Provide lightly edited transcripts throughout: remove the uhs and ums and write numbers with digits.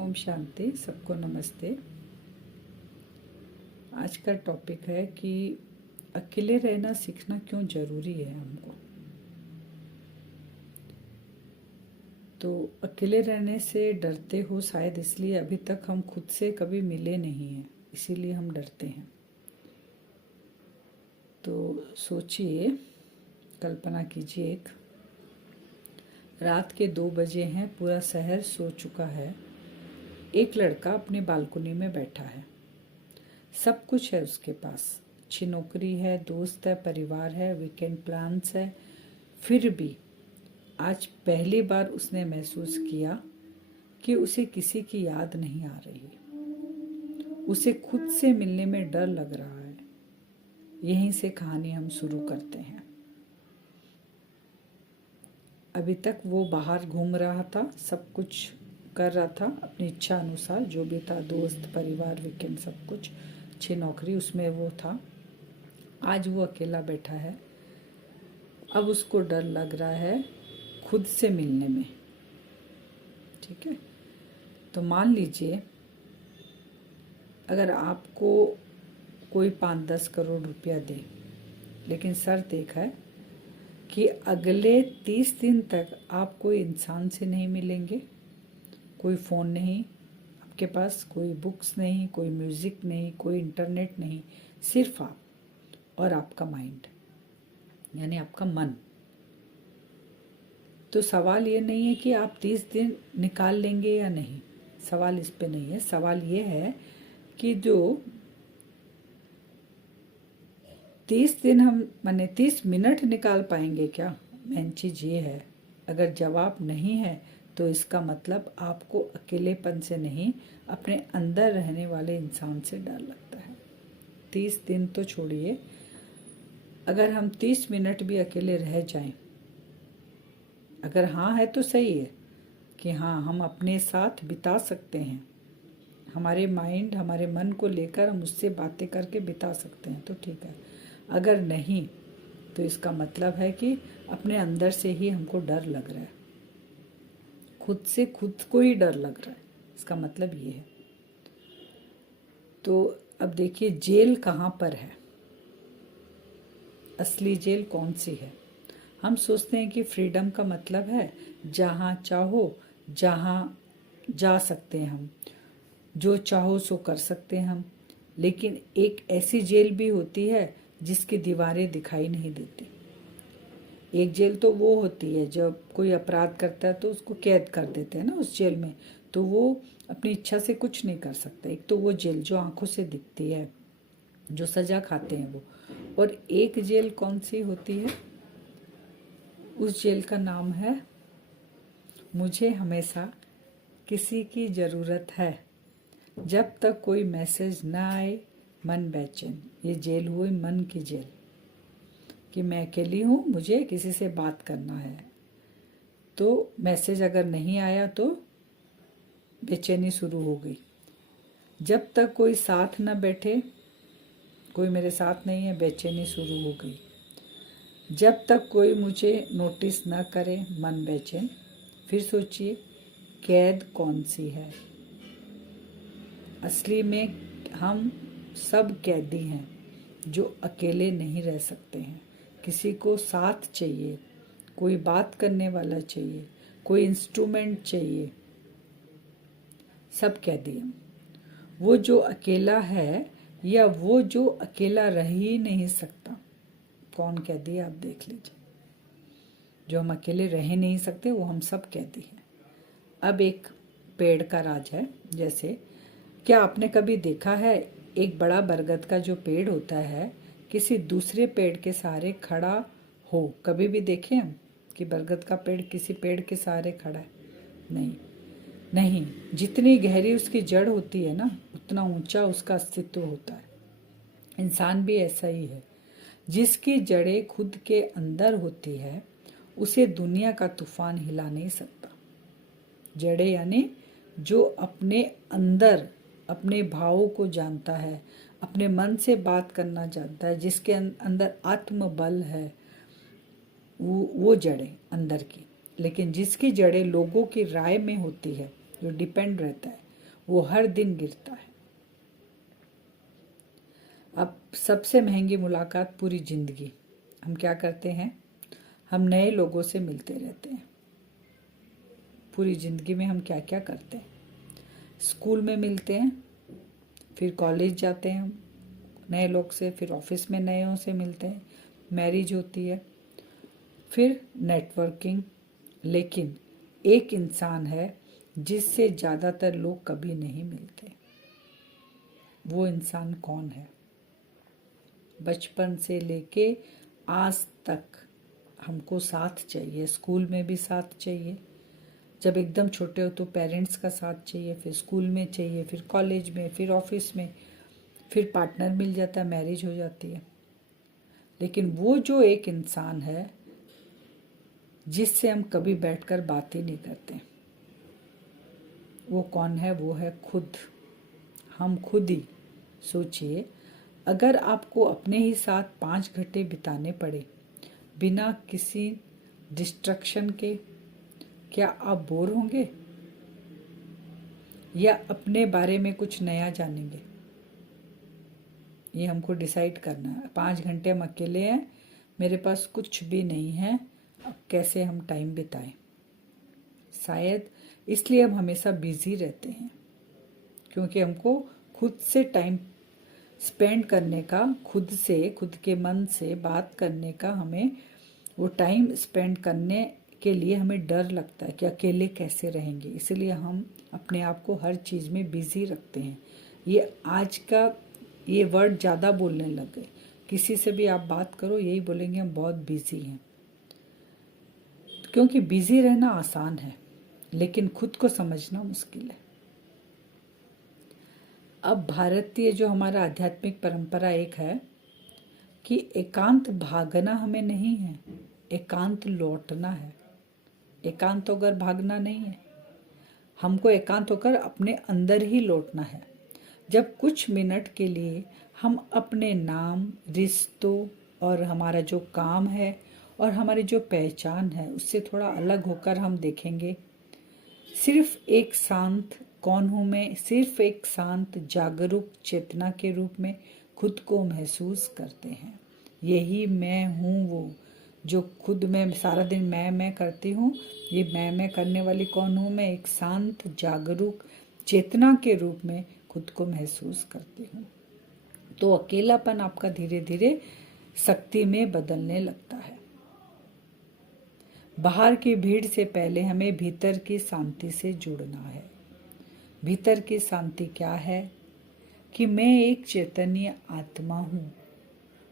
ओम शांति। सबको नमस्ते। आज का टॉपिक है कि अकेले रहना सीखना क्यों ज़रूरी है हमको। तो अकेले रहने से डरते हो शायद इसलिए अभी तक हम खुद से कभी मिले नहीं हैं, इसीलिए हम डरते हैं। तो सोचिए, कल्पना कीजिए, एक रात के 2 बजे हैं, पूरा शहर सो चुका है। एक लड़का अपनी बालकनी में बैठा है। सब कुछ है उसके पास, अच्छी नौकरी है, दोस्त है, परिवार है, वीकेंड प्लान्स है। फिर भी आज पहली बार उसने महसूस किया कि उसे किसी की याद नहीं आ रही। उसे खुद से मिलने में डर लग रहा है। यहीं से कहानी हम शुरू करते हैं। अभी तक वो बाहर घूम रहा था, सब कुछ कर रहा था अपनी इच्छा अनुसार, जो भी था, दोस्त, परिवार, वीकेंड, सब कुछ, अच्छी नौकरी, उसमें वो था। आज वो अकेला बैठा है। अब उसको डर लग रहा है खुद से मिलने में। ठीक है, तो मान लीजिए अगर आपको कोई 5-10 करोड़ रुपया दे, लेकिन शर्त एक है कि अगले 30 दिन तक आप कोई इंसान से नहीं मिलेंगे, कोई फ़ोन नहीं आपके पास, कोई बुक्स नहीं, कोई म्यूज़िक नहीं, कोई इंटरनेट नहीं, सिर्फ आप और आपका माइंड, यानी आपका मन। तो सवाल ये नहीं है कि आप 30 दिन निकाल लेंगे या नहीं, सवाल इस पे नहीं है। सवाल ये है कि जो 30 दिन हम माने 30 मिनट निकाल पाएंगे क्या, मेन चीज़ ये है। अगर जवाब नहीं है तो इसका मतलब आपको अकेलेपन से नहीं, अपने अंदर रहने वाले इंसान से डर लगता है। 30 दिन तो छोड़िए, अगर हम 30 मिनट भी अकेले रह जाएं, अगर हाँ है तो सही है कि हाँ हम अपने साथ बिता सकते हैं, हमारे माइंड, हमारे मन को लेकर हम उससे बातें करके बिता सकते हैं, तो ठीक है। अगर नहीं तो इसका मतलब है कि अपने अंदर से ही हमको डर लग रहा है, खुद से खुद को ही डर लग रहा है, इसका मतलब ये है। तो अब देखिए जेल कहाँ पर है, असली जेल कौन सी है। हम सोचते हैं कि फ्रीडम का मतलब है जहाँ चाहो जहाँ जा सकते हैं हम, जो चाहो सो कर सकते हैं हम। लेकिन एक ऐसी जेल भी होती है जिसकी दीवारें दिखाई नहीं देती। एक जेल तो वो होती है जब कोई अपराध करता है तो उसको कैद कर देते हैं ना उस जेल में, तो वो अपनी इच्छा से कुछ नहीं कर सकता। एक तो वो जेल जो आंखों से दिखती है, जो सजा खाते हैं वो। और एक जेल कौन सी होती है, उस जेल का नाम है मुझे हमेशा किसी की ज़रूरत है। जब तक कोई मैसेज ना आए मन बेचैन। ये जेल हुई मन की जेल कि मैं अकेली हूँ, मुझे किसी से बात करना है। तो मैसेज अगर नहीं आया तो बेचैनी शुरू हो गई। जब तक कोई साथ न बैठे, कोई मेरे साथ नहीं है, बेचैनी शुरू हो गई। जब तक कोई मुझे नोटिस न करे मन बेचैन। फिर सोचिए कैद कौन सी है। असली में हम सब कैदी हैं जो अकेले नहीं रह सकते हैं। किसी को साथ चाहिए, कोई बात करने वाला चाहिए, कोई इंस्ट्रूमेंट चाहिए। सब कैदी हैं। वो जो अकेला है या वो जो अकेला रह ही नहीं सकता, कौन कैदी है आप देख लीजिए। जो हम अकेले रह नहीं सकते वो हम सब कैदी हैं। अब एक पेड़ का राज है। जैसे क्या आपने कभी देखा है एक बड़ा बरगद का जो पेड़ होता है किसी दूसरे पेड़ के सहारे खड़ा हो? कभी भी देखे हम कि बरगद का पेड़ किसी पेड़ के सहारे खड़ा है? नहीं नहीं, जितनी गहरी उसकी जड़ होती है ना, उतना ऊंचा उसका अस्तित्व होता है। इंसान भी ऐसा ही है। जिसकी जड़ें खुद के अंदर होती है उसे दुनिया का तूफान हिला नहीं सकता। जड़ें यानी जो अपने अंदर अपने भावों को जानता है, अपने मन से बात करना जानता है, जिसके अंदर आत्मबल है, वो जड़ें अंदर की। लेकिन जिसकी जड़ें लोगों की राय में होती है, जो डिपेंड रहता है, वो हर दिन गिरता है। अब सबसे महंगी मुलाकात पूरी जिंदगी। हम क्या करते हैं, हम नए लोगों से मिलते रहते हैं। पूरी ज़िंदगी में हम क्या क्या करते हैं, स्कूल में मिलते हैं, फिर कॉलेज जाते हैं हम नए लोग से, फिर ऑफिस में नएों से मिलते हैं, मैरिज होती है, फिर नेटवर्किंग। लेकिन एक इंसान है जिससे ज़्यादातर लोग कभी नहीं मिलते। वो इंसान कौन है? बचपन से लेके आज तक हमको साथ चाहिए। स्कूल में भी साथ चाहिए, जब एकदम छोटे हो तो पेरेंट्स का साथ चाहिए, फिर स्कूल में चाहिए, फिर कॉलेज में, फिर ऑफिस में, फिर पार्टनर मिल जाता है, मैरिज हो जाती है। लेकिन वो जो एक इंसान है जिससे हम कभी बैठकर बात ही नहीं करते, वो कौन है? वो है खुद। हम खुद ही। सोचिए, अगर आपको अपने ही साथ 5 घंटे बिताने पड़े बिना किसी डिस्ट्रक्शन के, क्या आप बोर होंगे या अपने बारे में कुछ नया जानेंगे? ये हमको डिसाइड करना है। 5 घंटे हम अकेले हैं, मेरे पास कुछ भी नहीं है, अब कैसे हम टाइम बिताएं? शायद इसलिए हम हमेशा बिजी रहते हैं, क्योंकि हमको खुद से टाइम स्पेंड करने का, खुद से, खुद के मन से बात करने का, हमें वो टाइम स्पेंड करने के लिए हमें डर लगता है कि अकेले कैसे रहेंगे। इसलिए हम अपने आप को हर चीज़ में बिजी रखते हैं। ये आज का ये वर्ड ज़्यादा बोलने लग गए। किसी से भी आप बात करो यही बोलेंगे हम बहुत बिजी हैं, क्योंकि बिजी रहना आसान है लेकिन खुद को समझना मुश्किल है। अब भारतीय जो हमारा आध्यात्मिक परंपरा एक है कि एकांत भागना हमें नहीं है, एकांत लौटना है। एकांत होकर भागना नहीं है, हमको एकांत होकर अपने अंदर ही लौटना है। जब कुछ मिनट के लिए हम अपने नाम, रिश्तों और हमारा जो काम है और हमारी जो पहचान है उससे थोड़ा अलग होकर हम देखेंगे, सिर्फ एक शांत कौन हूँ मैं, सिर्फ एक शांत जागरूक चेतना के रूप में खुद को महसूस करते हैं। यही मैं हूँ, वो जो खुद में सारा दिन मैं करती हूँ। ये मैं करने वाली कौन हूँ? मैं एक शांत जागरूक चेतना के रूप में खुद को महसूस करती हूँ। तो अकेलापन आपका धीरे धीरे शक्ति में बदलने लगता है। बाहर की भीड़ से पहले हमें भीतर की शांति से जुड़ना है। भीतर की शांति क्या है? कि मैं एक चैतन्य आत्मा हूँ,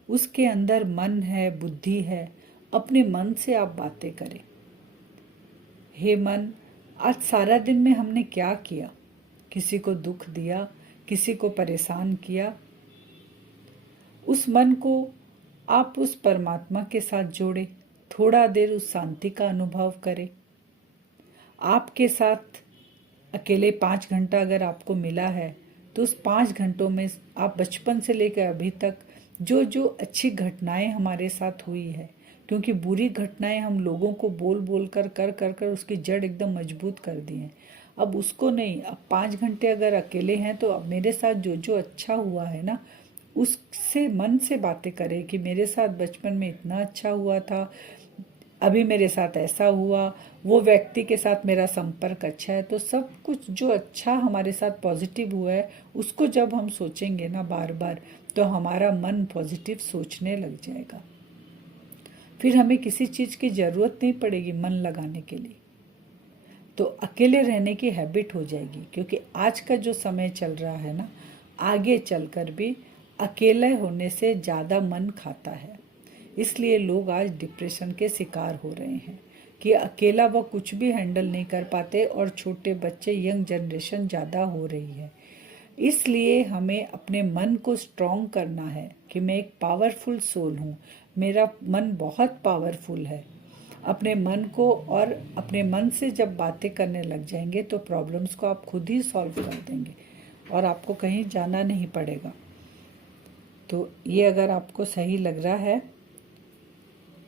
उसके अंदर मन है, बुद्धि है। अपने मन से आप बातें करें, हे मन, आज सारा दिन में हमने क्या किया? किसी को दुख दिया, किसी को परेशान किया? उस मन को आप उस परमात्मा के साथ जोड़े, थोड़ा देर उस शांति का अनुभव करें। आपके साथ अकेले 5 घंटा अगर आपको मिला है तो उस 5 घंटों में आप बचपन से लेकर अभी तक जो जो अच्छी घटनाएं हमारे साथ हुई है, क्योंकि बुरी घटनाएं हम लोगों को बोल बोल कर कर कर कर उसकी जड़ एकदम मजबूत कर दी है। अब उसको नहीं, अब 5 घंटे अगर अकेले हैं तो अब मेरे साथ जो जो अच्छा हुआ है ना, उससे मन से बातें करें कि मेरे साथ बचपन में इतना अच्छा हुआ था, अभी मेरे साथ ऐसा हुआ, वो व्यक्ति के साथ मेरा संपर्क अच्छा है। तो सब कुछ जो अच्छा हमारे साथ पॉजिटिव हुआ है उसको जब हम सोचेंगे ना बार बार, तो हमारा मन पॉजिटिव सोचने लग जाएगा। फिर हमें किसी चीज़ की ज़रूरत नहीं पड़ेगी मन लगाने के लिए, तो अकेले रहने की हैबिट हो जाएगी। क्योंकि आज का जो समय चल रहा है ना, आगे चलकर भी अकेले होने से ज़्यादा मन खाता है। इसलिए लोग आज डिप्रेशन के शिकार हो रहे हैं कि अकेला वो कुछ भी हैंडल नहीं कर पाते, और छोटे बच्चे, यंग जनरेशन ज़्यादा हो रही है। इसलिए हमें अपने मन को स्ट्रॉन्ग करना है कि मैं एक पावरफुल सोल हूँ, मेरा मन बहुत पावरफुल है। अपने मन को और अपने मन से जब बातें करने लग जाएंगे तो प्रॉब्लम्स को आप खुद ही सॉल्व कर देंगे और आपको कहीं जाना नहीं पड़ेगा। तो ये अगर आपको सही लग रहा है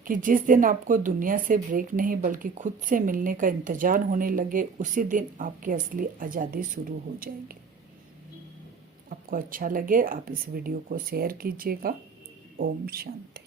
कि जिस दिन आपको दुनिया से ब्रेक नहीं बल्कि खुद से मिलने का इंतजार होने लगे, उसी दिन आपकी असली आज़ादी शुरू हो जाएगी। आपको अच्छा लगे आप इस वीडियो को शेयर कीजिएगा। ओम शांति।